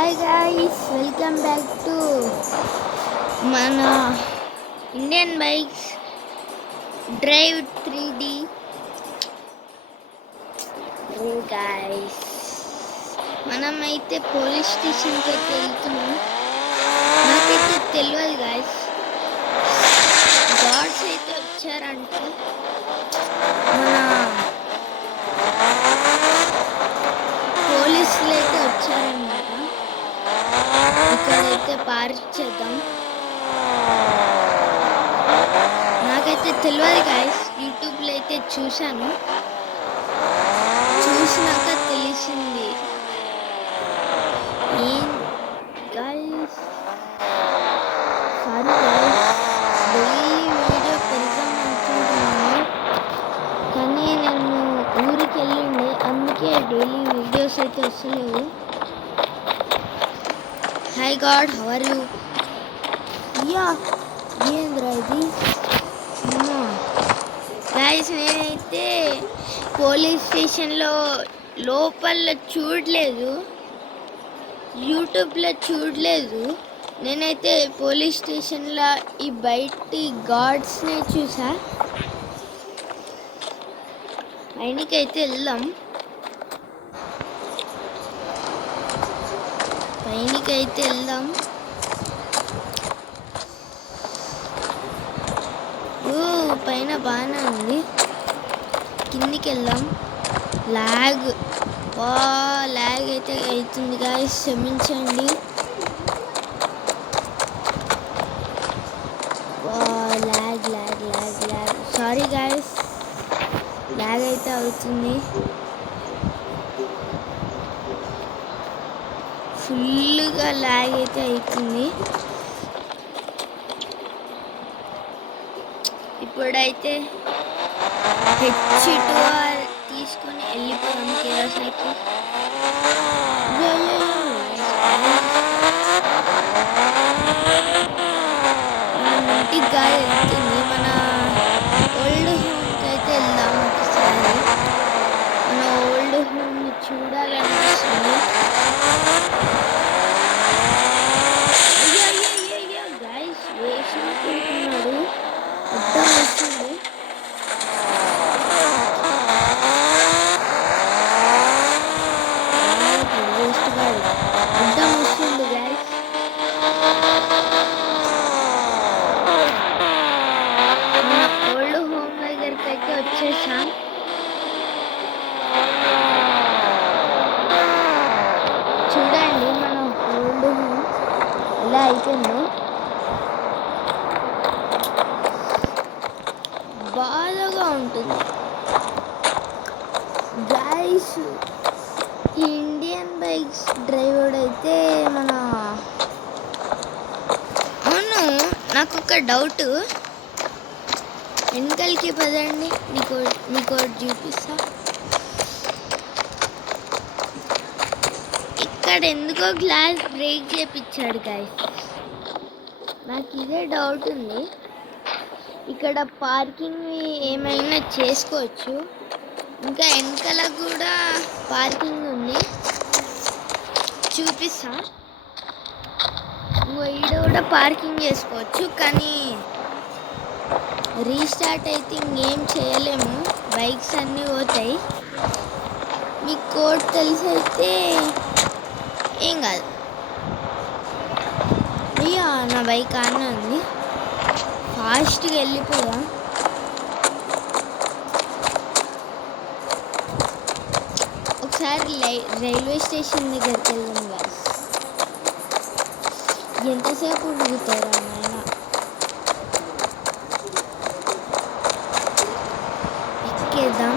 Hi guys, welcome back to మన Indian bikes drive 3D. Guys, మనమైతే police స్టేషన్కి అయితే వెళ్తున్నాం. నాకైతే తెలియదు గాయ్స్, గార్డ్స్ అయితే వచ్చారంట. మన పోలీసులు అయితే వచ్చారన్నమాట. ఇక్కడైతే పార్క్ చేద్దాం. నాకైతే తెలియదు గాయ్స్, యూట్యూబ్లో అయితే చూశాను, చూసినాక తెలిసింది. Guys sorry guys, daily video పెడదాం అనుకుంటున్నాను, కానీ నేను ఊరికి వెళ్ళిండే, అందుకే డైలీ వీడియోస్ అయితే వస్తలేవు. Hi god, how are you? Yeah, ఏంద్రా ఇది? గాయ్స్, నేనైతే పోలీస్ స్టేషన్లో లోపల చూడలేదు, యూట్యూబ్లో చూడలేదు. నేనైతే పోలీస్ స్టేషన్లో ఈ బయటి గార్డ్స్ని చూసా. పైనకైతే వెళ్దాం. పైన బాగానే ఉంది, కిందికి వెళ్దాం. ల్యాగ్ అయితే అవుతుంది గాయ్స్, క్షమించండి. ల్యాగ్ సారీ గాయ్స్, ల్యాగ్ అయితే అవుతుంది, ఫుల్గా ల్యాగ్ అయితే అవుతుంది. ఇప్పుడైతే H2R తీసుకొని వెళ్ళిపోయాం కేరసైకి. ఇంటికి గాలి వెళ్తుంది. మన ఓల్డ్ హోమ్కి అయితే వెళ్దాం ఒకసారి. మన ఓల్డ్ హోమ్ని చూడాలనిపిస్తుంది. గాయ్స్, వేసిన కొడుకున్నాడు, అర్థం వస్తుంది. అర్థం వస్తుంది గాయ్స్. మన ఓల్డ్ హోమ్ దగ్గరికి అయితే వచ్చేసాం. చూడండి మన ఓల్డ్ హోమ్ ఎలా అయిపోయిందో. బాధగా ఉంటుంది గాయ్స్. ఇండియన్ బైక్స్ డ్రైవర్ అయితే అవును, నాకు ఒక డౌట్. వెనకాలకి పదండి, మీకు చూపిస్తా. ఇక్కడ ఎందుకో గ్లాస్ బ్రేక్ చేయించాడు గాయ్స్, నాకు ఇదే డౌట్ ఉంది. ఇక్కడ పార్కింగ్ ఏమైనా చేసుకోవచ్చు, ఇంకా వెనకాల కూడా పార్కింగ్ ఉంది, చూపిస్తా. ఈడ కూడా పార్కింగ్ చేసుకోవచ్చు, కానీ రీస్టార్ట్ అయితే ఇంకేం చేయలేము, బైక్స్ అన్నీ పోతాయి. మీకు కోడ్ తెలిసి అయితే ఏం కాదు. అయ్యా, నా బైక్ ఆనే ఉంది, ఫాస్ట్గా వెళ్ళిపోదాం. ఒకసారి రైల్వే స్టేషన్ దగ్గరికి వెళ్దాం గాయ్స్. ఎంతసేపు ఉడుగుతారా నాయన. ఎక్కేద్దాం.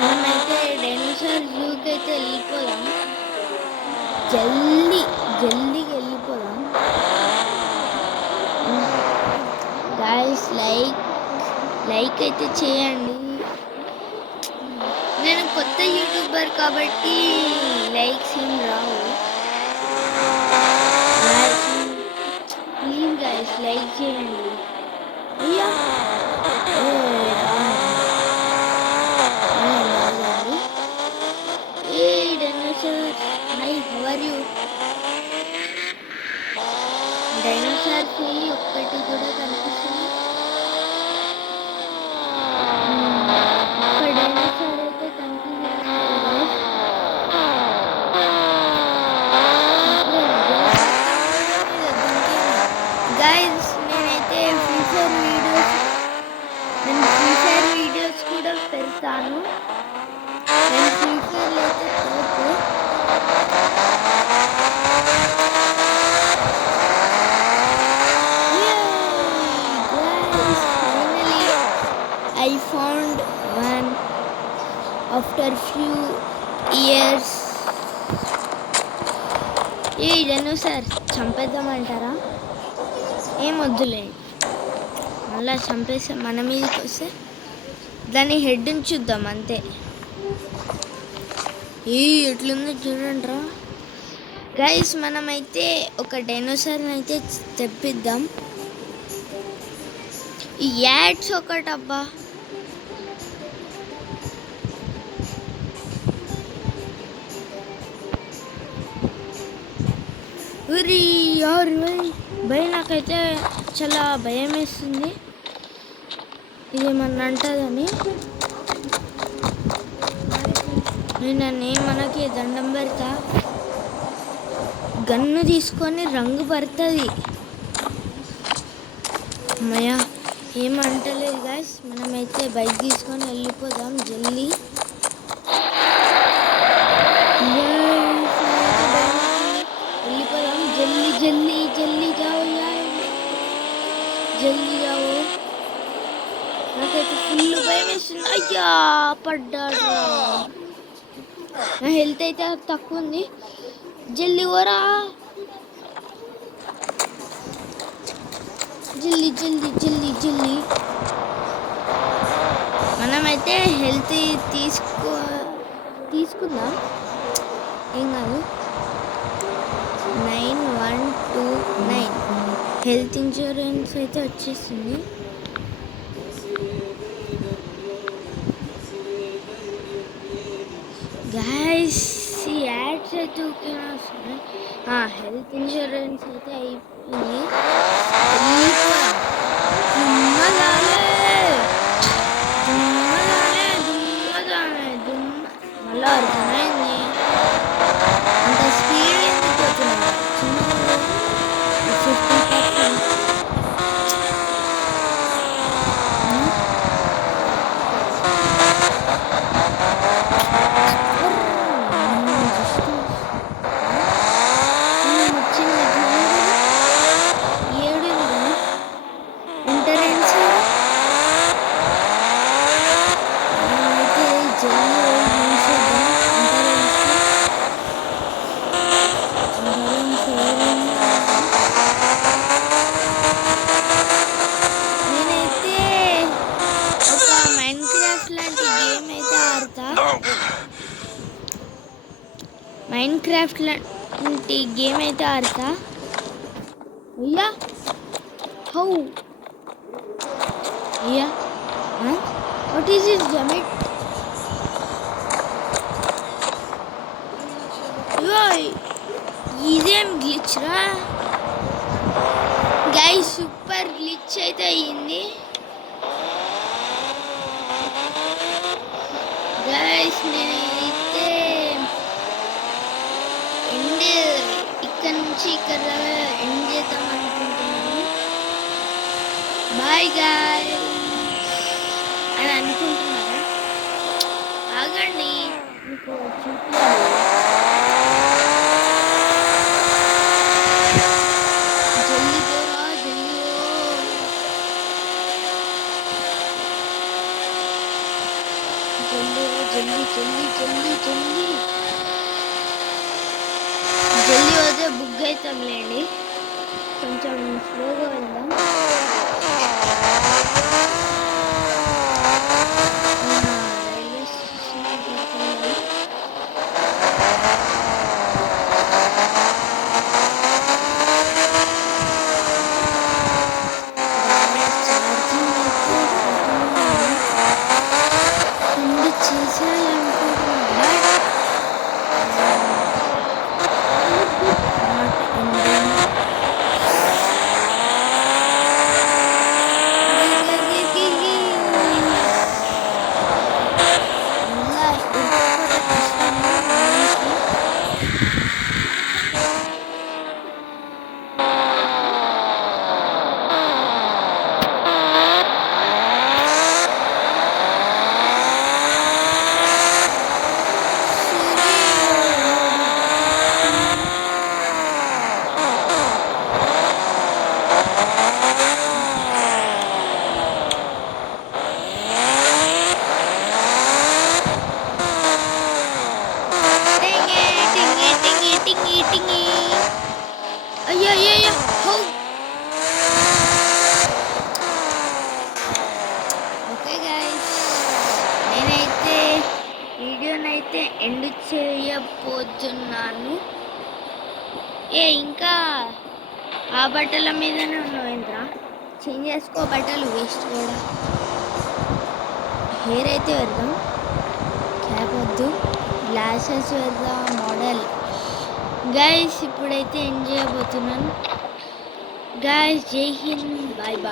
మనమైతే డైనోసార్ జూకి అయితే వెళ్ళిపోదాం. జల్దీగా వెళ్ళిపోదాం. గాయస్ లైక్ అయితే చేయండి. నేను కొత్త యూట్యూబర్ కాబట్టి లైక్స్ ఏం రావు. ప్లీజ్ గాయస్ లైక్ చేయండి. అయ్యా డైనోసార్ చెయ్యి ఒక్కటి కూడా కనిపిస్తుంది. ఒక్క డైనోసార్ అయితే కనిపిస్తుంది. గైస్ నేనైతే ఫ్యూచర్ వీడియోస్ కూడా పెడతాను. నేను ఫ్యూచర్లో అయితే I found one after few years. ఈ డైనోసార్ చంపేద్దామంటారా? ఏం వద్దులే, మళ్ళా చంపేస్తే మన మీదకి వస్తే దాని హెడ్ని చూద్దాం అంతే. ఎట్లుందో చూడండి రా గైస్. మనమైతే ఒక డైనోసార్ని అయితే తెప్పిద్దాం. ఈ యాడ్స్ ఒకటబ్బా. భయ నాకైతే చాలా భయం వేస్తుంది ఇదేమన్నా అంటుందని. నేనన్నీ మనకి దండం పెడతా. గన్ను తీసుకొని రంగు పడుతుంది. అమ్మయ్య ఏమంటలేదు గాయస్. మనమైతే బైక్ తీసుకొని వెళ్ళిపోదాం జల్దీ. వెళ్ళిపోదాం జల్దీ జాओ యార్, జల్దీ జాओ. నాకైతే ఫుల్ భయం వేస్తుంది. అయ్యా పడ్డాడు. నా హెల్త్ అయితే తక్కువ ఉంది. జల్దీ ఓరా, జల్దీ. మనమైతే హెల్త్ తీసుకుందాం, ఏం కాదు. 9129 హెల్త్ ఇన్సూరెన్స్ అయితే వచ్చేసింది. గాయస్ ఈ యాడ్స్ అయితే ఓకేనా వస్తున్నాయి. హెల్త్ ఇన్సూరెన్స్ అయితే అయిపోయింది. మళ్ళా అర్థమైంది. అంత స్పీడ్ ఎందుకు పోతున్నాను? 50%. మైన్క్రాఫ్ట్ లాంటి గేమ్ అయితే ఆడతా. అయ్యా హౌ అయ్యా వాట్ ఈస్ ఇట్ జమిట్? ఇదేం గ్లిచ్ రా గైస్. సూపర్ గ్లిచ్ అయితే అయ్యింది గైస్. నేనైతే ఇక్కడ నుంచి ఇక్కడ ఎండ్ చేద్దాం అనుకుంటున్నాను. బాయ్ గాయ్స్ అని అనుకుంటున్నారా? ఆగండి, మీకు చూపించాలి. జల్దీ జల్దీ జల్దీ జల్దీ జల్దీ జల్దీ పోతే బుక్ అవుతాంలేండి. కొంచెం స్లోగా వెళ్దాం. రైల్వే స్టేషన్ దగ్గరికి వెళ్ళాలి. ఛార్జింగ్ అయితే ఫుల్ చేసేయాలనుకుంటున్నా, నాట్ ఎండింగ్. ఇలా ఇరుక్కోవడం కష్టము మనకి. టింగి టింగి టింగి టింగి టింగి. అయ్యో అయ్యో అయ్యో హౌ. ఓకే గైస్, నేనైతే వీడియోనైతే ఎండ్ చేయబోతున్నాను. ఇంకా ఆ బట్టల మీదనే ఉన్నావేంద్రా? చేంజ్ చేసుకో బట్టలు, వేస్ట్ కూడా. హెయిర్ అయితే వేద్దాం, క్యాప్ వద్దు, గ్లాసెస్ వేద్దాం. మోడల్ గైస్ ఇప్పుడైతే ఎండ్ చేయబోతున్నాను. గైస్ జై హింద్, బాయ్ బాయ్.